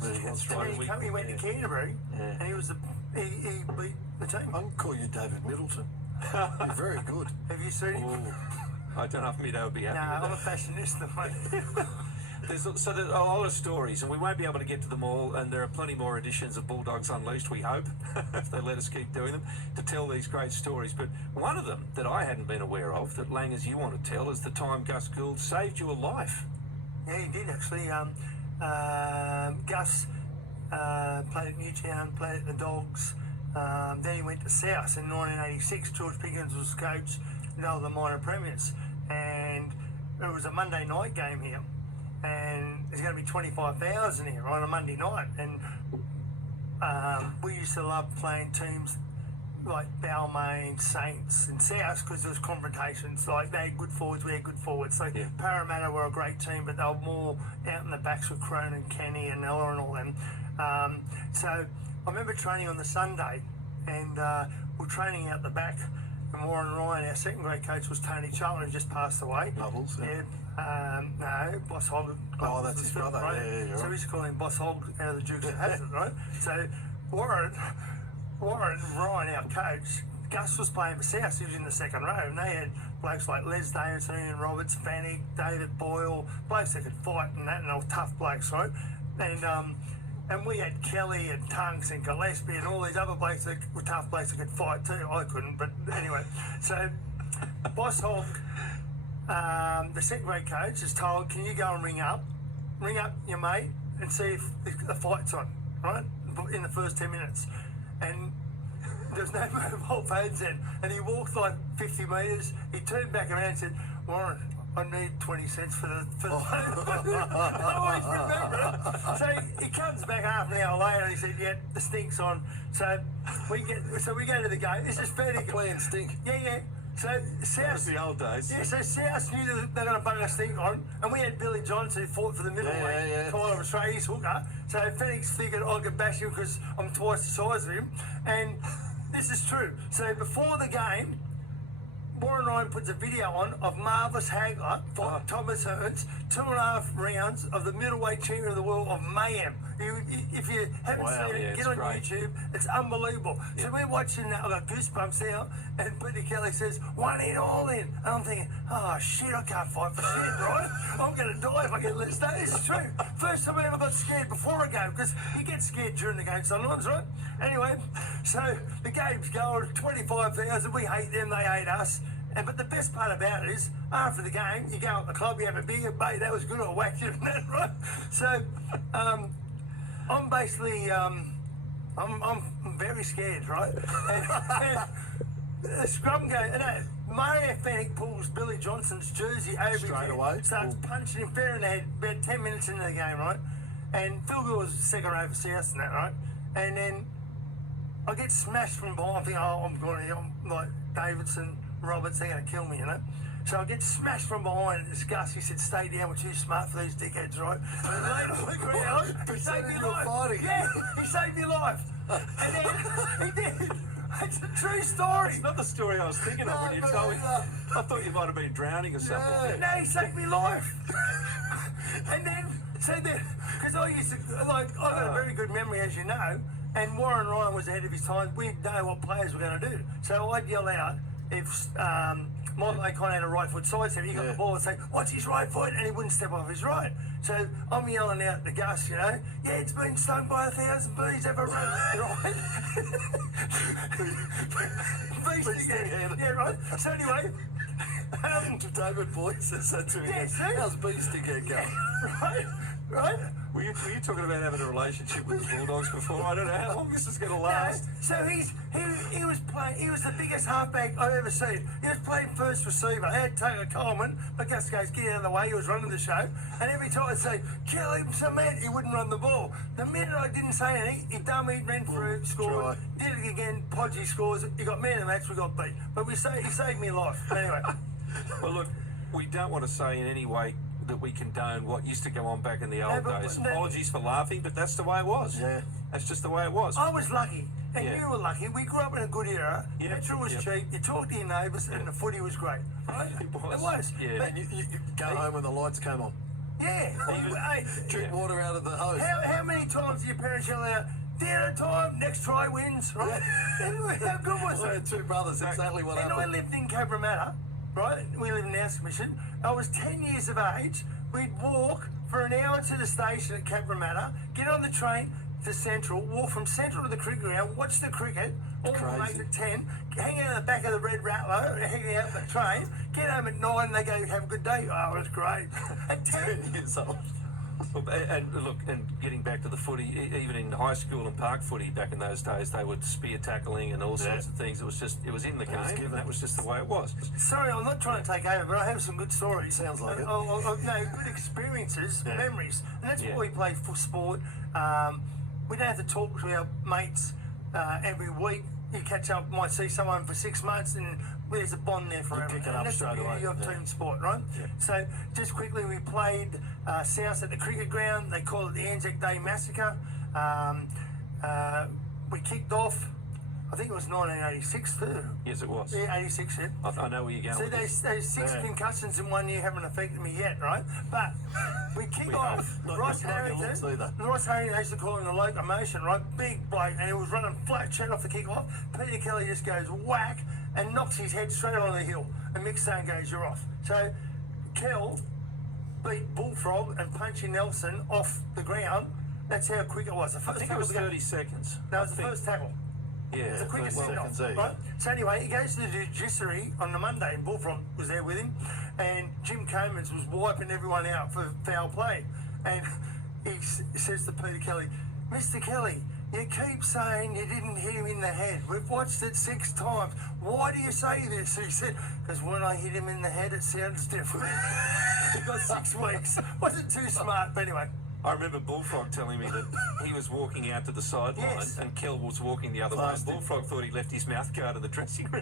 That's right. He went to Canterbury, and he beat the team. I can call you David Middleton. You're very good. Have you seen him? Ooh, I don't know if Mido would be happy No, with I'm a fashionista, mate. There's a lot of stories, and we won't be able to get to them all, and there are plenty more editions of Bulldogs Unleashed, we hope, if they let us keep doing them, to tell these great stories. But one of them that I hadn't been aware of, that Langers you want to tell, is the time Gus Gould saved you a life. Yeah, he did, actually. Gus played at Newtown, played at the Dogs. Then he went to South in 1986. George Pickens was coach, the minor premiers. And it was a Monday night game here. And there's going to be 25,000 here on a Monday night. And we used to love playing teams like Balmain, Saints and South, because there was confrontations. Like, they had good forwards, we had good forwards. So Parramatta were a great team, but they were more out in the backs with Cronin, Kenny and Ella and all them. So I remember training on the Sunday, and we're training out the back. And Warren Ryan, our second grade coach, was Tony Charlton, who just passed away. Bubbles, no, Boss Hogg. Oh, that's his brother. Right? Yeah, so we used to call him Boss Hogg out of the Dukes of Hazzard, right? So Warren Ryan, our coach, Gus was playing for South. He was in the second row, and they had blokes like Les Davidson, Ian Roberts, Fanning, David Boyle, blokes that could fight and that, and they were tough blokes, right? And we had Kelly and Tunks and Gillespie and all these other blokes that were tough blokes that could fight too. I couldn't, but anyway. So Boss Hogg, the second grade coach, is told, can you go and ring up your mate and see if the fight's on, right? In the first 10 minutes. And there was no mobile phones then. And he walked like 50 metres. He turned back around and said, Warren, I need 20 cents for the phone. I always remember it. So he comes back half an hour later and he said, yeah, the stink's on. So we go to the game. This is fairly good. Playing stink. Yeah. So South, That was the old days. Yeah, so South knew that they're going to bung a stink on, and we had Billy Johnson who fought for the middleweight title of Australia's hooker. So Phoenix figured I could bash him because I'm twice the size of him, and this is true. So before the game, Warren Ryan puts a video on of Marvis Hagler fighting Thomas Hearns, 2.5 rounds of the middleweight champion of the world of mayhem. If you haven't seen it, get on YouTube. It's unbelievable. So we're watching that. I've got goosebumps now. And Peter Kelly says, one in, all in. And I'm thinking, oh shit, I can't fight for shit, right? I'm going to die if I get let stay. This is true. First time I ever got scared before a game, because you get scared during the game sometimes, right? Anyway, so the game's going, 25,000. We hate them, they hate us. But the best part about it is, after the game, you go up the club, you have a beer, mate, that was good, I whacked you and that, right? So, I'm basically, I'm very scared, right? And the scrum goes, Mario Fennick pulls Billy Johnson's jersey over straight him, away, starts punching him fair in the head, about 10 minutes into the game, right? And Phil Gould was second row for South and that, right? And then I get smashed from behind, I think, I'm like Davidson, Roberts, they're going to kill me, you know? So I get smashed from behind and Gus, he said, stay down, we're too smart for these dickheads, right? And later on the ground, he saved me life. Fighting. Yeah, he saved me life. And then, he did. It's a true story. It's not the story I was thinking of when you told me. I thought you might have been drowning or something. No, he saved me life. And then, because I used to, I've got a very good memory, as you know, and Warren Ryan was ahead of his time. We'd know what players were going to do. So I'd yell out, if Michael O'Connor had a right foot side step, he got the ball and say, what's his right foot? And he wouldn't step off his right. So I'm yelling out to Gus, you know, yeah, it's been stung by 1,000 bees ever run, right? Beast again. Yeah, right. So anyway, David Boyd says that to me. Yeah, see? How's Beast again going? Right? Were you talking about having a relationship with the Bulldogs before? I don't know how long this is going to last. No, so he was playing. He was the biggest halfback I've ever seen. He was playing first receiver. He had Taylor Coleman, but Gus goes, get out of the way. He was running the show, and every time I'd say, kill him, cement, he wouldn't run the ball. The minute I didn't say anything, he dummied, ran through, scored, did it again. Podgy scores. He got man of the match. We got beat, but he saved me life. Anyway. Well, look, we don't want to say in any way that we condone what used to go on back in the old days. Apologies for laughing, but that's the way it was. Yeah. That's just the way it was. I was lucky, and you were lucky. We grew up in a good era. Petrol was cheap. You talked to your neighbours, and the footy was great. Right? It was. Yeah. And you go home when the lights came on. Yeah. Hey, Drink water out of the hose. how many times do your parents yell out, dinner time, next try wins, right? Anyway, how good was Well, it? two brothers, exactly what And I happened. lived in Cabramatta, right? We lived in House Commission. I was 10 years of age. We'd walk for an hour to the station at Cabramatta, get on the train to Central, walk from Central to the cricket ground, watch the cricket, all the way Crazy. at 10, hang out at the back of the Red Rattler, hang out the train, get home at 9, they go, have a good day. Oh, it was great. At 10, 10 years old. And look, and getting back to the footy, even in high school and park footy back in those days, they would spear tackling and all sorts of things. It was in the game, and that was just the way it was. sorry, I'm not trying to take over, but I have some good stories. Sounds like it. No, good experiences, memories. And that's why we play for sport. We don't have to talk to our mates every week. You catch up, might see someone for 6 months, and there's a bond there forever. pick it And up that's the straight beauty away. of team sport, right? Yeah. So just quickly, we played South at the cricket ground. They call it the Anzac Day Massacre. We kicked off, I think it was 1986 too. Yes, it was. Yeah, 86, yeah. I know where you're going See, with this. those 6 concussions in 1 year haven't affected me yet, right? But we kick off. Not Ross your looks Harrington. either. Ross Harrington used to call him the locomotion, right? Big bloke, and he was running flat chat off the kick off. Peter Kelly just goes whack and knocks his head straight on the hill. And Mick Stone goes, you're off. So Kel beat Bullfrog and Punchy Nelson off the ground. That's how quick it was. The I first think it tackle was of the game- 30 seconds. That was I the think. first tackle. Yeah, It's the quickest first send seconds, off, yeah. right? So anyway, he goes to the judiciary on the Monday, and Bullfrog was there with him, and Jim Comans was wiping everyone out for foul play, and he says to Peter Kelly, Mr. Kelly, you keep saying you didn't hit him in the head. We've watched it 6 times. Why do you say this? He said, because when I hit him in the head, it sounds different. He got 6 weeks. Wasn't too smart, but anyway. I remember Bullfrog telling me that he was walking out to the sideline Yes. and Kel was walking the other way. Past him. Bullfrog thought he left his mouth guard in the dressing room.